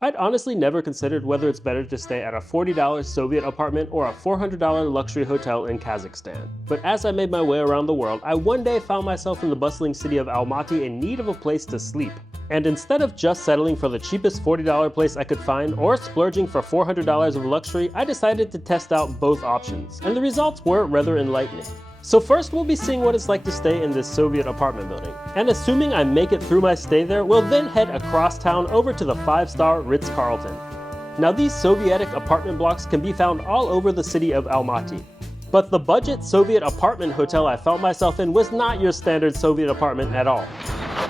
I'd honestly never considered whether it's better to stay at a $40 Soviet apartment or a $400 luxury hotel in Kazakhstan. But as I made my way around the world, I one day found myself in the bustling city of Almaty in need of a place to sleep. And instead of just settling for the cheapest $40 place I could find or splurging for $400 of luxury, I decided to test out both options. And the results were rather enlightening. So first we'll be seeing what it's like to stay in this Soviet apartment building. And assuming I make it through my stay there, we'll then head across town over to the 5-star Ritz-Carlton. Now these Sovietic apartment blocks can be found all over the city of Almaty. But the budget Soviet apartment hotel I found myself in was not your standard Soviet apartment at all.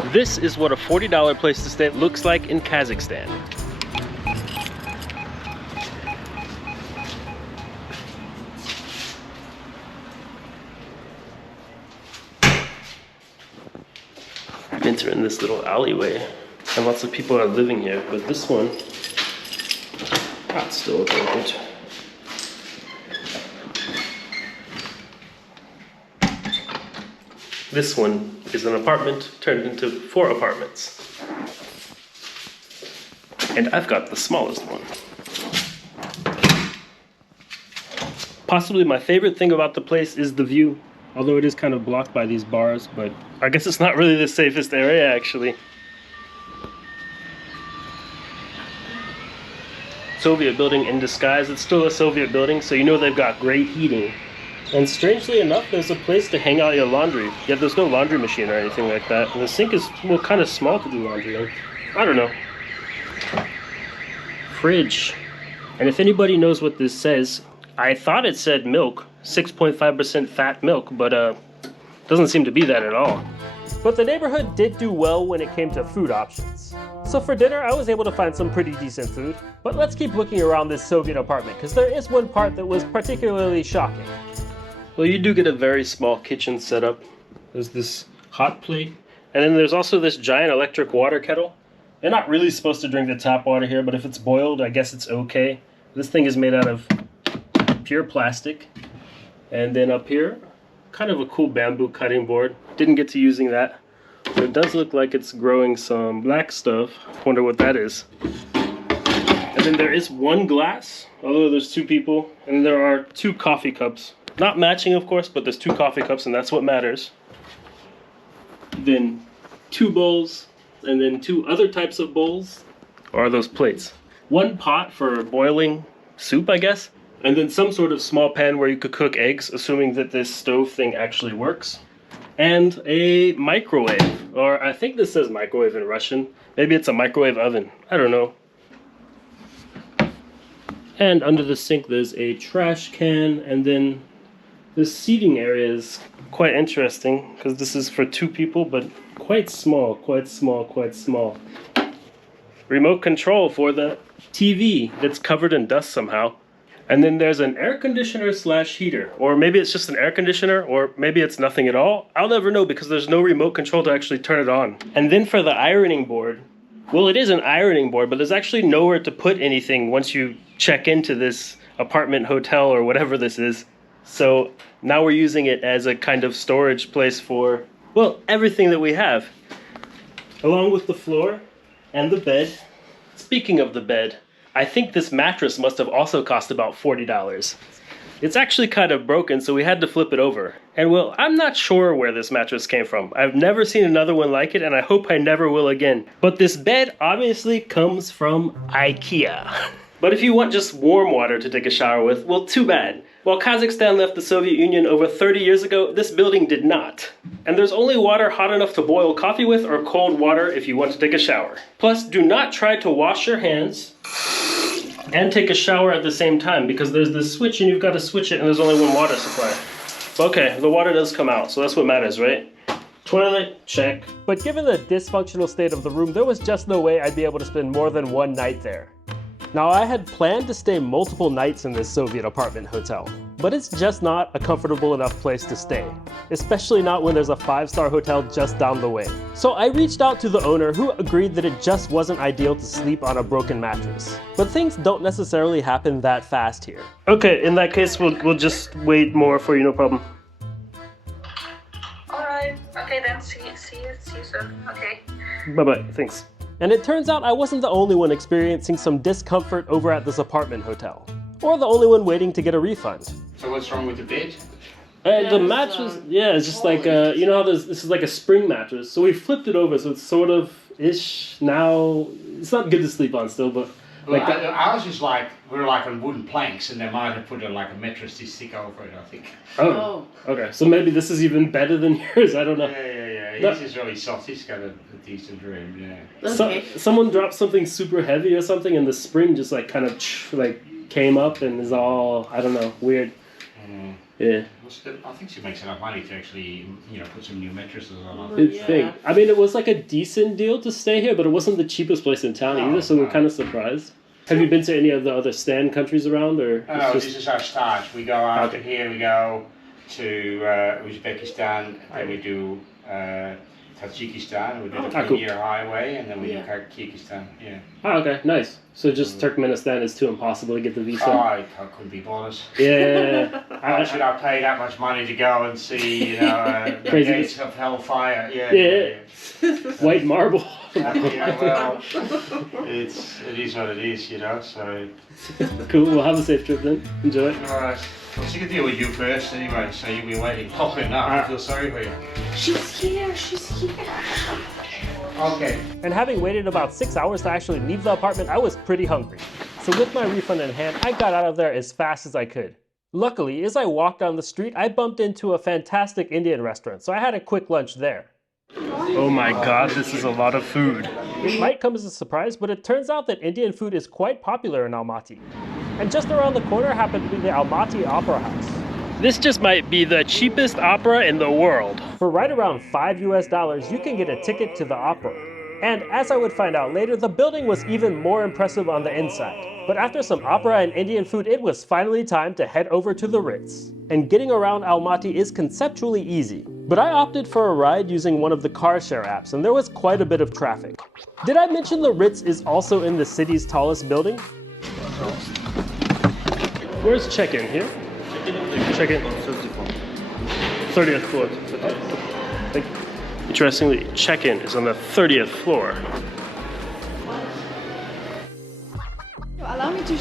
This is what a $40 place to stay looks like in Kazakhstan. Enter in this little alleyway, and lots of people are living here, but this one, it's still open. This one is an apartment turned into 4 apartments. And I've got the smallest one. Possibly my favorite thing about the place is the view, although it is kind of blocked by these bars, but I guess it's not really the safest area actually. Soviet building in disguise. It's still a Soviet building, so you know they've got great heating. And strangely enough, there's a place to hang out your laundry. Yet there's no laundry machine or anything like that. And the sink is, well, kind of small to do laundry in. I don't know. Fridge. And if anybody knows what this says, I thought it said milk, 6.5% fat milk, but doesn't seem to be that at all. But the neighborhood did do well when it came to food options. So for dinner, I was able to find some pretty decent food. But let's keep looking around this Soviet apartment, because there is one part that was particularly shocking. Well, you do get a very small kitchen setup. There's this hot plate, and then there's also this giant electric water kettle. You're not really supposed to drink the tap water here, but if it's boiled, I guess it's okay. This thing is made out of pure plastic. And then up here, kind of a cool bamboo cutting board. Didn't get to using that, but it does look like it's growing some black stuff. Wonder what that is. And then there is one glass, although there's 2 people, and there are 2 coffee cups. Not matching, of course, but there's 2 coffee cups, and that's what matters. Then 2 bowls, and then 2 other types of bowls. Or are those plates? 1 pot for boiling soup, I guess. And then some sort of small pan where you could cook eggs, assuming that this stove thing actually works. And a microwave, or I think this says microwave in Russian. Maybe it's a microwave oven. I don't know. And under the sink there's a trash can, and then this seating area is quite interesting because this is for 2 people, but quite small, quite small, quite small. Remote control for the TV that's covered in dust somehow. And then there's an air conditioner slash heater, or maybe it's just an air conditioner, or maybe it's nothing at all. I'll never know because there's no remote control to actually turn it on. And then for the ironing board, well, it is an ironing board, but there's actually nowhere to put anything once you check into this apartment hotel or whatever this is. So now we're using it as a kind of storage place for, well, everything that we have. Along with the floor and the bed. Speaking of the bed, I think this mattress must have also cost about $40. It's actually kind of broken, so we had to flip it over. And well, I'm not sure where this mattress came from. I've never seen another one like it, and I hope I never will again. But this bed obviously comes from IKEA. But if you want just warm water to take a shower with, well, too bad. While Kazakhstan left the Soviet Union over 30 years ago, this building did not. And there's only water hot enough to boil coffee with, or cold water if you want to take a shower. Plus, do not try to wash your hands and take a shower at the same time, because there's this switch and you've got to switch it and there's only one water supply. Okay, the water does come out, so that's what matters, right? Toilet, check. But given the dysfunctional state of the room, there was just no way I'd be able to spend more than 1 night there. Now, I had planned to stay multiple nights in this Soviet apartment hotel, but it's just not a comfortable enough place to stay, especially not when there's a 5-star hotel just down the way. So I reached out to the owner, who agreed that it just wasn't ideal to sleep on a broken mattress. But things don't necessarily happen that fast here. Okay, in that case, we'll just wait more for you, no problem. Alright, okay then, see you soon, okay. Bye-bye, thanks. And it turns out I wasn't the only one experiencing some discomfort over at this apartment hotel. Or the only one waiting to get a refund. So what's wrong with the bed? The mattress, it's just like, you know how this is like a spring mattress. So we flipped it over, so it's sort of ish now. It's not good to sleep on still, but like ours is like, we're like on wooden planks, and they might have put like a mattress this thick over it, I think. Oh, okay. So maybe this is even better than yours, I don't know. Yeah. This is really soft. He's got a decent room, yeah. Okay. Someone dropped something super heavy or something, and the spring just like kind of like came up and is all, I don't know, weird. Yeah. I think she makes enough money to actually, put some new mattresses on. You'd think. I mean, it was like a decent deal to stay here, but it wasn't the cheapest place in town either, so we're kind of surprised. Have you been to any of the other Stan countries around, or? No, this is our start. We go after here. We go to Uzbekistan, then we do Tajikistan. We do the Premier Highway, and then we do Kyrgyzstan. Yeah. Oh, okay, nice. So just Turkmenistan is too impossible to get the visa. I couldn't be bothered. Yeah. Why should I pay that much money to go and see, the gates of hellfire? Yeah. White marble. Well, it is what it is, so. Cool, we'll have a safe trip then. Enjoy. Alright. I'll take a deal with you first anyway, so you'll be waiting. Okay, now I feel sorry for you. She's here. Okay. And having waited about 6 hours to actually leave the apartment, I was pretty hungry. So with my refund in hand, I got out of there as fast as I could. Luckily, as I walked down the street, I bumped into a fantastic Indian restaurant, so I had a quick lunch there. Oh my god, this is a lot of food. It might come as a surprise, but it turns out that Indian food is quite popular in Almaty. And just around the corner happened to be the Almaty Opera House. This just might be the cheapest opera in the world. For right around $5 you can get a ticket to the opera. And as I would find out later, the building was even more impressive on the inside. But after some opera and Indian food, it was finally time to head over to the Ritz. And getting around Almaty is conceptually easy. But I opted for a ride using one of the car share apps, and there was quite a bit of traffic. Did I mention the Ritz is also in the city's tallest building? Where's check-in here? Check-in. 30th floor. Interestingly, check-in is on the 30th floor. Allow me to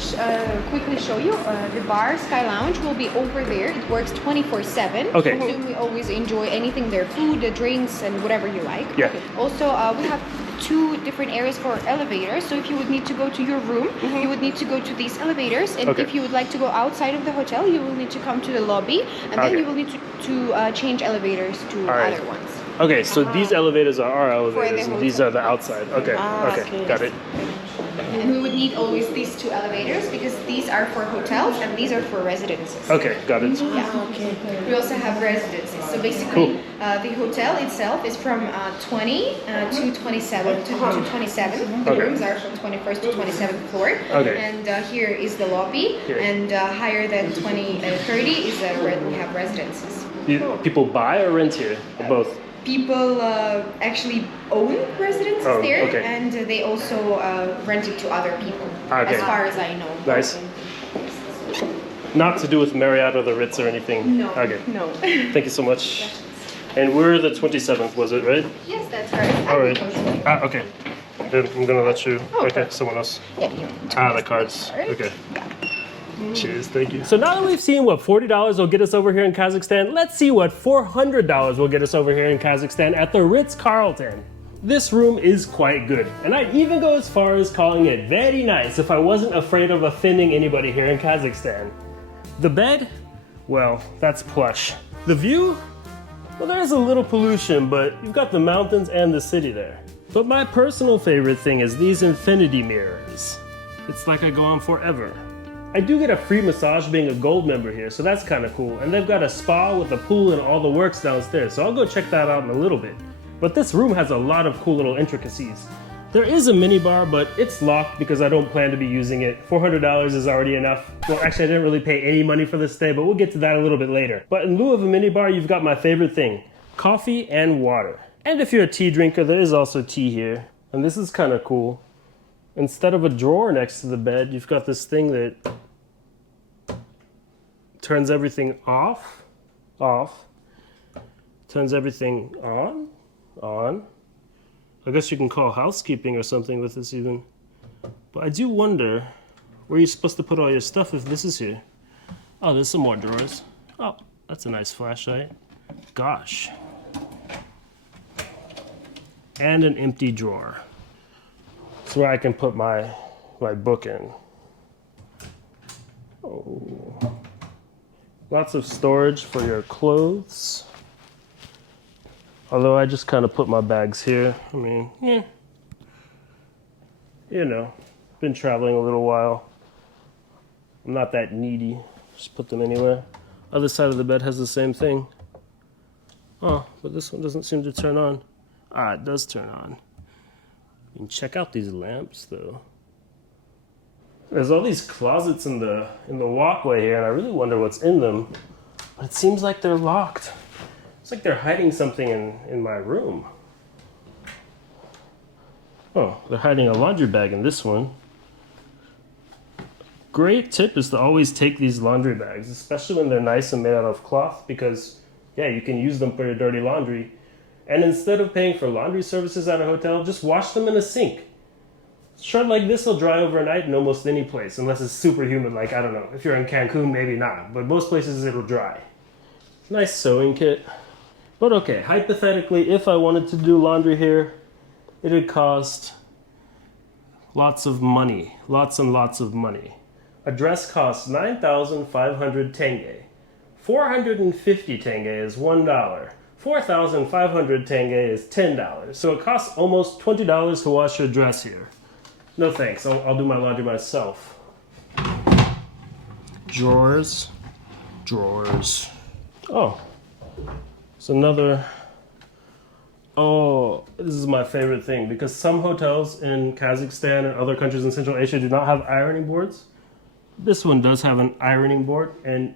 quickly show you. The bar, Sky Lounge, will be over there. It works 24/7. Okay. So we always enjoy anything there, food, drinks, and whatever you like. Yeah. Okay. Also, we have 2 different areas for elevators. So if you would need to go to your room, you would need to go to these elevators. And if you would like to go outside of the hotel, you will need to come to the lobby. And then you will need to change elevators to other ones. Okay, so these elevators are our elevators, and these are the outside. Okay, okay, got it. And we would need always these 2 elevators because these are for hotels and these are for residences. Okay, got it. Yeah. We also have residences. So basically, the hotel itself is from 20 to 27 to 27. The rooms are from 21st to 27th floor. Okay. And here is the lobby. Here. And higher than 30 is we have residences. People buy or rent here? Or both? People actually own residences there, okay. and they also rent it to other people, Okay. as far as I know. Nice. Not to do with Marriott or the Ritz or anything? No. Okay. No. Thank you so much. And we're the 27th, was it, right? Yes, that's right. All right. Okay. Then I'm gonna let you. Okay, someone else. Yeah. The cards. Okay. Cheers, thank you. So now that we've seen what $40 will get us over here in Kazakhstan, let's see what $400 will get us over here in Kazakhstan at the Ritz-Carlton. This room is quite good, and I'd even go as far as calling it very nice if I wasn't afraid of offending anybody here in Kazakhstan. The bed? Well, that's plush. The view? Well, there's a little pollution, but you've got the mountains and the city there. But my personal favorite thing is these infinity mirrors. It's like I go on forever. I do get a free massage being a gold member here, so that's kind of cool. And they've got a spa with a pool and all the works downstairs, so I'll go check that out in a little bit. But this room has a lot of cool little intricacies. There is a minibar, but it's locked because I don't plan to be using it. $400 is already enough. Well, actually, I didn't really pay any money for this stay, but we'll get to that a little bit later. But in lieu of a minibar, you've got my favorite thing, coffee and water. And if you're a tea drinker, there is also tea here. And this is kind of cool. Instead of a drawer next to the bed, you've got this thing that turns everything off, turns everything on, I guess you can call housekeeping or something with this even. But I do wonder where you're supposed to put all your stuff if this is here. Oh, there's some more drawers. Oh, that's a nice flashlight. Gosh. And an empty drawer. That's where I can put my book in. Oh. Lots of storage for your clothes. Although I just kind of put my bags here. I mean, yeah. You know, been traveling a little while. I'm not that needy. Just put them anywhere. Other side of the bed has the same thing. Oh, but this one doesn't seem to turn on. Ah, it does turn on. And check out these lamps, though. There's all these closets in the walkway here, and I really wonder what's in them. But it seems like they're locked. It's like they're hiding something in my room. Oh, they're hiding a laundry bag in this one. Great tip is to always take these laundry bags, especially when they're nice and made out of cloth, because, yeah, you can use them for your dirty laundry. And instead of paying for laundry services at a hotel, just wash them in a sink. A shirt like this will dry overnight in almost any place, unless it's super humid, like, I don't know, if you're in Cancun, maybe not, but most places it'll dry. Nice sewing kit. But okay, hypothetically, if I wanted to do laundry here, it would cost lots of money, lots and lots of money. A dress costs 9,500 tenge. 450 tenge is $1. 4,500 tenge is $10. So it costs almost $20 to wash your dress here. No thanks, I'll do my laundry myself. Drawers, drawers. Oh, it's another. Oh, this is my favorite thing because some hotels in Kazakhstan and other countries in Central Asia do not have ironing boards. This one does have an ironing board, and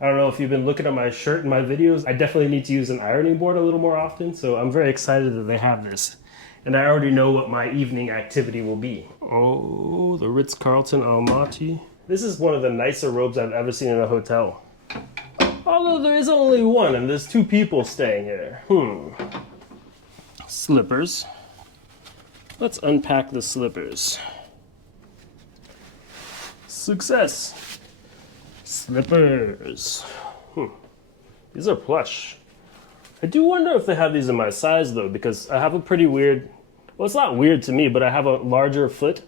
I don't know if you've been looking at my shirt and my videos, I definitely need to use an ironing board a little more often, so I'm very excited that they have this. And I already know what my evening activity will be. Oh, the Ritz-Carlton Almaty. This is one of the nicer robes I've ever seen in a hotel. Although there is only one and there's 2 people staying here. Slippers. Let's unpack the slippers. Success. Slippers. These are plush. I do wonder if they have these in my size though, because I have a pretty weird, well, it's not weird to me, but I have a larger foot.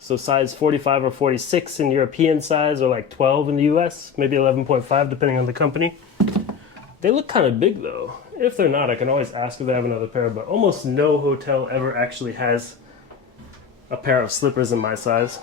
So size 45 or 46 in European size, or like 12 in the US, maybe 11.5 depending on the company. They look kind of big though. If they're not, I can always ask if they have another pair, but almost no hotel ever actually has a pair of slippers in my size.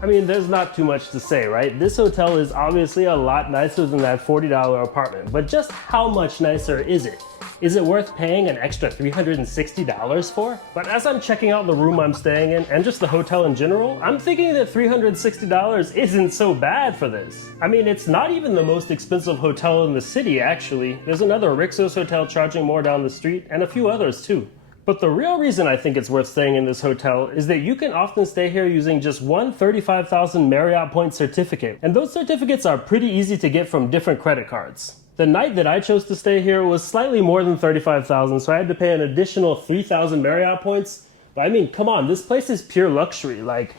I mean, there's not too much to say, right? This hotel is obviously a lot nicer than that $40 apartment, but just how much nicer is it? Is it worth paying an extra $360 for? But as I'm checking out the room I'm staying in, and just the hotel in general, I'm thinking that $360 isn't so bad for this. I mean, it's not even the most expensive hotel in the city, actually. There's another Rixos hotel charging more down the street, and a few others too. But the real reason I think it's worth staying in this hotel is that you can often stay here using just one 35,000 Marriott point certificate. And those certificates are pretty easy to get from different credit cards. The night that I chose to stay here was slightly more than 35,000, so I had to pay an additional 3,000 Marriott points. But I mean, come on, this place is pure luxury. Like,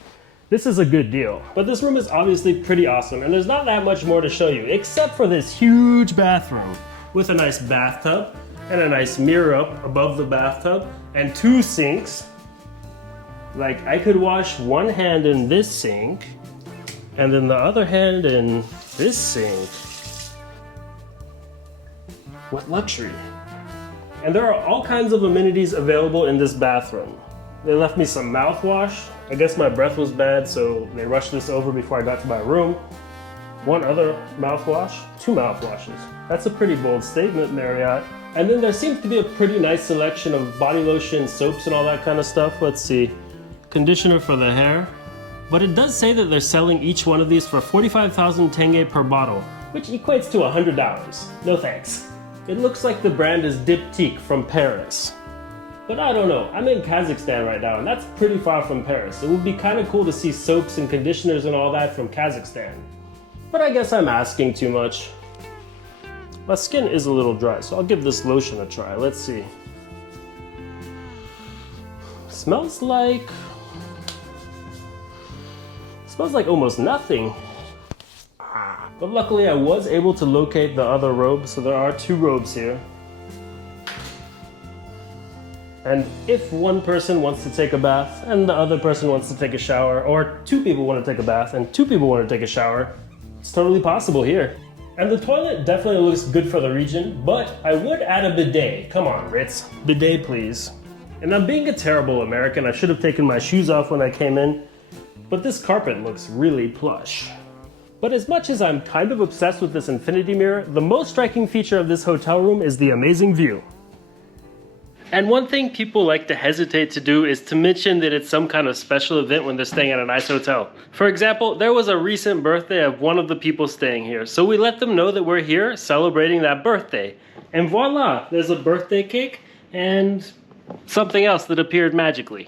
this is a good deal. But this room is obviously pretty awesome, and there's not that much more to show you, except for this huge bathroom with a nice bathtub and a nice mirror up above the bathtub and 2 sinks. Like, I could wash one hand in this sink and then the other hand in this sink. What luxury. And there are all kinds of amenities available in this bathroom. They left me some mouthwash. I guess my breath was bad, so they rushed this over before I got to my room. One other mouthwash, 2 mouthwashes. That's a pretty bold statement, Marriott. And then there seems to be a pretty nice selection of body lotion, soaps, and all that kind of stuff. Let's see. Conditioner for the hair. But it does say that they're selling each one of these for 45,000 tenge per bottle, which equates to $100. No thanks. It looks like the brand is Diptyque from Paris. But I don't know, I'm in Kazakhstan right now, and that's pretty far from Paris. It would be kind of cool to see soaps and conditioners and all that from Kazakhstan. But I guess I'm asking too much. My skin is a little dry, so I'll give this lotion a try. Let's see. Smells like almost nothing. But luckily I was able to locate the other robe, so there are 2 robes here. And if one person wants to take a bath and the other person wants to take a shower, or 2 people want to take a bath and 2 people want to take a shower, it's totally possible here. And the toilet definitely looks good for the region, but I would add a bidet. Come on, Ritz. Bidet, please. And I'm being a terrible American. I should have taken my shoes off when I came in, but this carpet looks really plush. But as much as I'm kind of obsessed with this infinity mirror, the most striking feature of this hotel room is the amazing view. And one thing people like to hesitate to do is to mention that it's some kind of special event when they're staying at a nice hotel. For example, there was a recent birthday of one of the people staying here, so we let them know that we're here celebrating that birthday. And voila, there's a birthday cake and something else that appeared magically.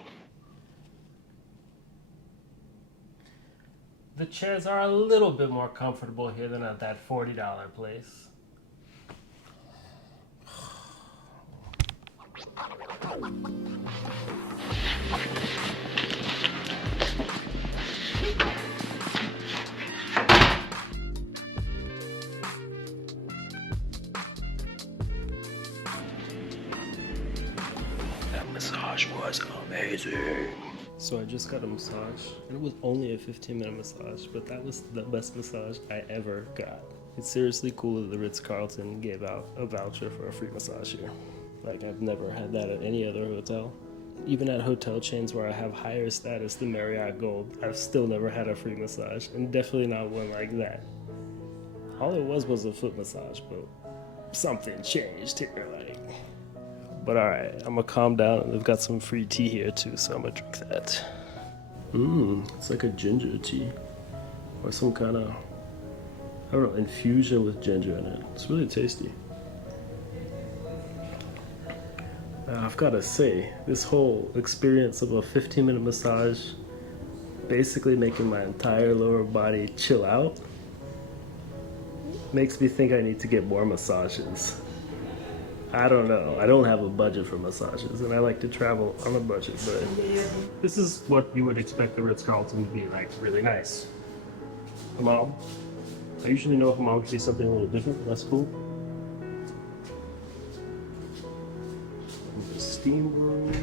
The chairs are a little bit more comfortable here than at that $40 place. That massage was amazing. So I just got a massage, and it was only a 15-minute massage, but that was the best massage I ever got. It's seriously cool that the Ritz-Carlton gave out a voucher for a free massage here. Like, I've never had that at any other hotel. Even at hotel chains where I have higher status than Marriott Gold, I've still never had a free massage, and definitely not one like that. All it was a foot massage, but something changed here, like. But alright, I'm gonna calm down, and they've got some free tea here too, so I'm gonna drink that. It's like a ginger tea. Or some kind of, I don't know, infusion with ginger in it. It's really tasty. I've gotta say, this whole experience of a 15-minute massage, basically making my entire lower body chill out, makes me think I need to get more massages. I don't know. I don't have a budget for massages, and I like to travel on a budget, but this is what you would expect the Ritz-Carlton to be like, really nice. Hammam. I usually know hammam to be something a little different, but that's cool. The steam room.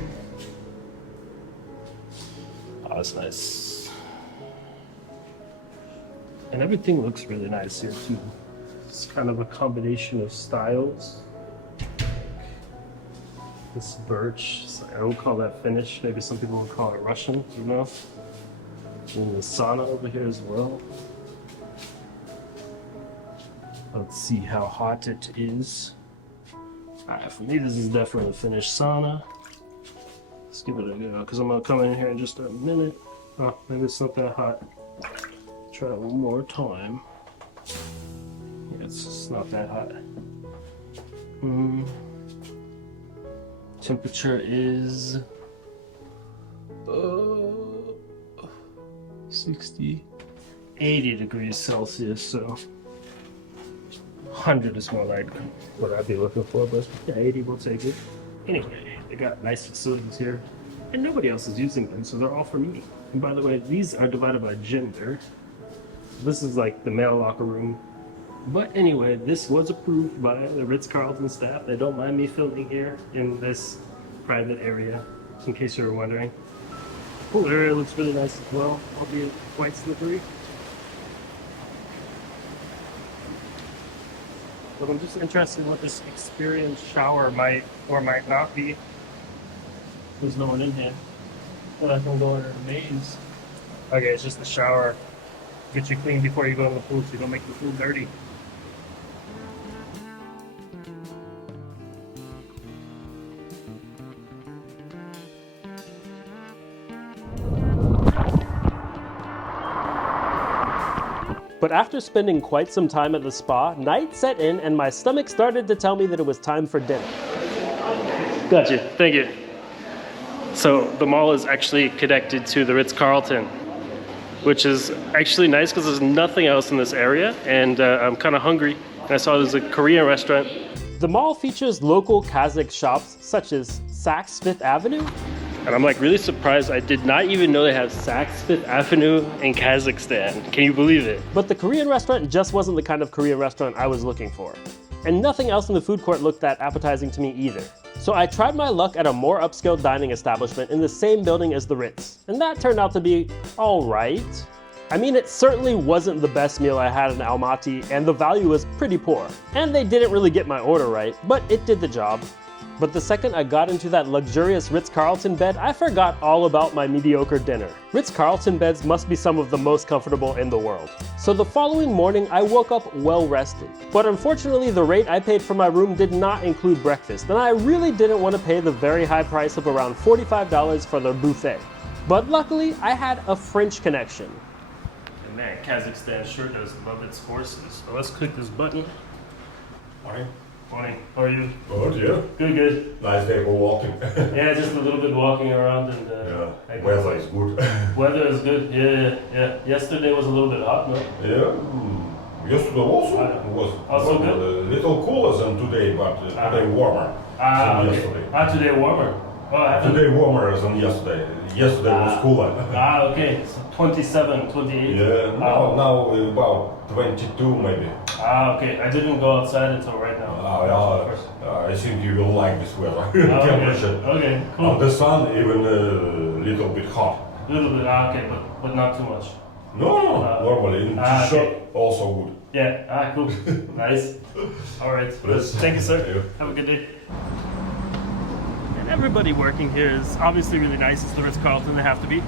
Oh, that's nice. And everything looks really nice here too. It's kind of a combination of styles. This birch, I don't call that Finnish, maybe some people would call it Russian, you know? And the sauna over here as well. Let's see how hot it is. Alright, for me this is definitely a Finnish sauna. Let's give it a go, because I'm going to come in here in just a minute. Oh, maybe it's not that hot. Try it one more time. Yeah, it's not that hot. Temperature is 80 degrees Celsius, so 100 is more like what I'd be looking for, but yeah, 80 will take it. Anyway, they got nice facilities here, and nobody else is using them, so they're all for me. And by the way, these are divided by gender. This is like the male locker room. But anyway, this was approved by the Ritz-Carlton staff. They don't mind me filming here in this private area, in case you were wondering. Pool area looks really nice as well, albeit quite slippery. But I'm just interested in what this experienced shower might or might not be. There's no one in here. But I can go under the maze. Okay, it's just the shower. Get you clean before you go in the pool so you don't make the pool dirty. But after spending quite some time at the spa, night set in and my stomach started to tell me that it was time for dinner. Gotcha, thank you. So the mall is actually connected to the Ritz-Carlton, which is actually nice because there's nothing else in this area, and I'm kind of hungry. And I saw there's a Korean restaurant. The mall features local Kazakh shops such as Saks Fifth Avenue, And I'm like really surprised. I did not even know they have Saks Fifth Avenue in Kazakhstan. Can you believe it? But the Korean restaurant just wasn't the kind of Korean restaurant I was looking for. And nothing else in the food court looked that appetizing to me either. So I tried my luck at a more upscale dining establishment in the same building as the Ritz. And that turned out to be alright. I mean, it certainly wasn't the best meal I had in Almaty, and the value was pretty poor. And they didn't really get my order right, but it did the job. But the second I got into that luxurious Ritz-Carlton bed, I forgot all about my mediocre dinner. Ritz-Carlton beds must be some of the most comfortable in the world. So the following morning, I woke up well rested. But unfortunately, the rate I paid for my room did not include breakfast, and I really didn't want to pay the very high price of around $45 for the buffet. But luckily, I had a French connection. And man, Kazakhstan sure does love its horses. So let's click this button. Morning. Morning. How are you? Good, yeah. Good, good. Nice day for walking. Yeah, just a little bit walking around and yeah, weather is good. Weather is good, yeah. Yesterday was a little bit hot, no? Yeah. Yesterday also was also good? A little cooler than today, but today warmer than yesterday. Today warmer. Oh, today warmer than yesterday. Yesterday was cooler. Okay. So 27, 28? Yeah, now about 22 maybe. Okay. I didn't go outside until right now. I think you will like this weather. Temperature. Okay, cool. On the sun, even a little bit hot. A little bit, okay, but not too much. No, normally. In the shop, okay. Also good. Yeah, cool. Nice. All right. Thank you, sir. Yeah. Have a good day. And everybody working here is obviously really nice. It's the Ritz-Carlton, they have to be.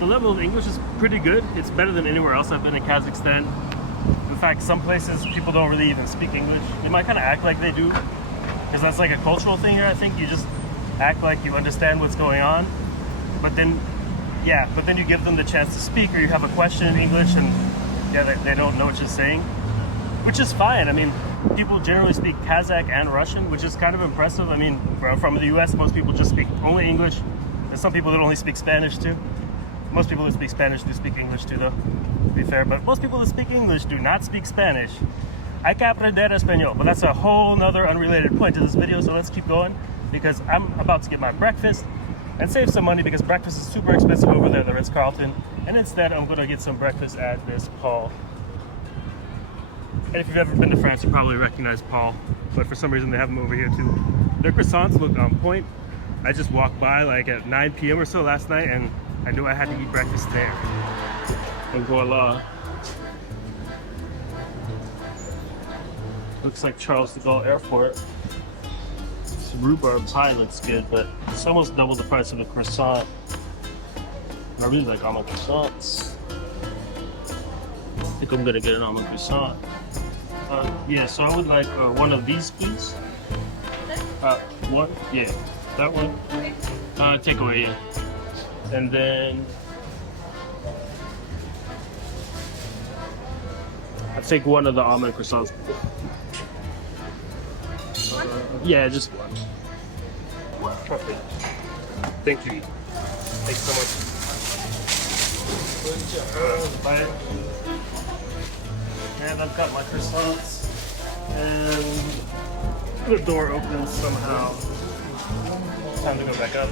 The level of English is pretty good. It's better than anywhere else I've been in Kazakhstan. In fact, some places people don't really even speak English. They might kind of act like they do, because that's like a cultural thing here, I think. You just act like you understand what's going on, but then you give them the chance to speak, or you have a question in English and they don't know what you're saying, which is fine. I mean, people generally speak Kazakh and Russian, which is kind of impressive. I mean, from the US, most people just speak only English. There's some people that only speak Spanish too. Most people that speak Spanish do speak English too, though, to be fair. But most people that speak English do not speak Spanish. Hay que aprender español. But that's a whole nother unrelated point to this video, so let's keep going, because I'm about to get my breakfast and save some money, because breakfast is super expensive over there at the Ritz-Carlton. And instead, I'm going to get some breakfast at this Paul. And if you've ever been to France, you probably recognize Paul. But for some reason, they have them over here too. Their croissants look on point. I just walked by like at 9 p.m. or so last night, and I knew I had to eat breakfast there. And voila. Looks like Charles de Gaulle Airport. This rhubarb pie looks good, but it's almost double the price of a croissant. I really like almond croissants. I think I'm gonna get an almond croissant. Yeah, so I would like one of these, please. One? Yeah, that one. Takeaway, yeah. And then I'll take one of the almond croissants. Yeah, just one. Perfect. Thank you. Thanks so much. Bye. And I've got my croissants. And the door opens somehow. Time to go back up.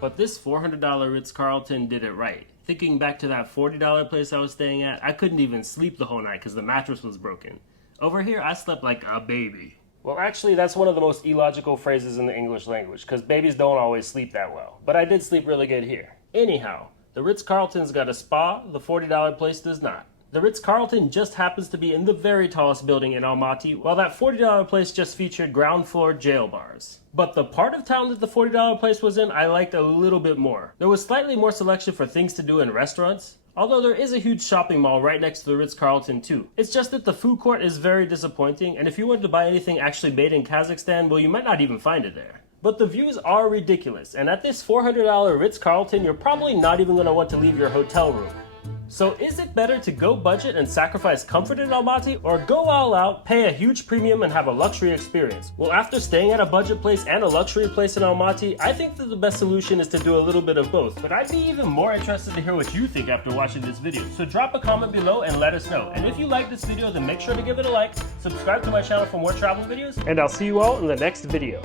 But this $400 Ritz-Carlton did it right. Thinking back to that $40 place I was staying at, I couldn't even sleep the whole night because the mattress was broken. Over here, I slept like a baby. Well, actually, that's one of the most illogical phrases in the English language, because babies don't always sleep that well. But I did sleep really good here. Anyhow, the Ritz-Carlton's got a spa, the $40 place does not. The Ritz-Carlton just happens to be in the very tallest building in Almaty, while that $40 place just featured ground floor jail bars. But the part of town that the $40 place was in, I liked a little bit more. There was slightly more selection for things to do in restaurants, although there is a huge shopping mall right next to the Ritz-Carlton too. It's just that the food court is very disappointing, and if you wanted to buy anything actually made in Kazakhstan, well, you might not even find it there. But the views are ridiculous, and at this $400 Ritz-Carlton, you're probably not even going to want to leave your hotel room. So is it better to go budget and sacrifice comfort in Almaty, or go all out, pay a huge premium and have a luxury experience? Well, after staying at a budget place and a luxury place in Almaty, I think that the best solution is to do a little bit of both. But I'd be even more interested to hear what you think after watching this video. So drop a comment below and let us know. And if you like this video, then make sure to give it a like, subscribe to my channel for more travel videos, and I'll see you all in the next video.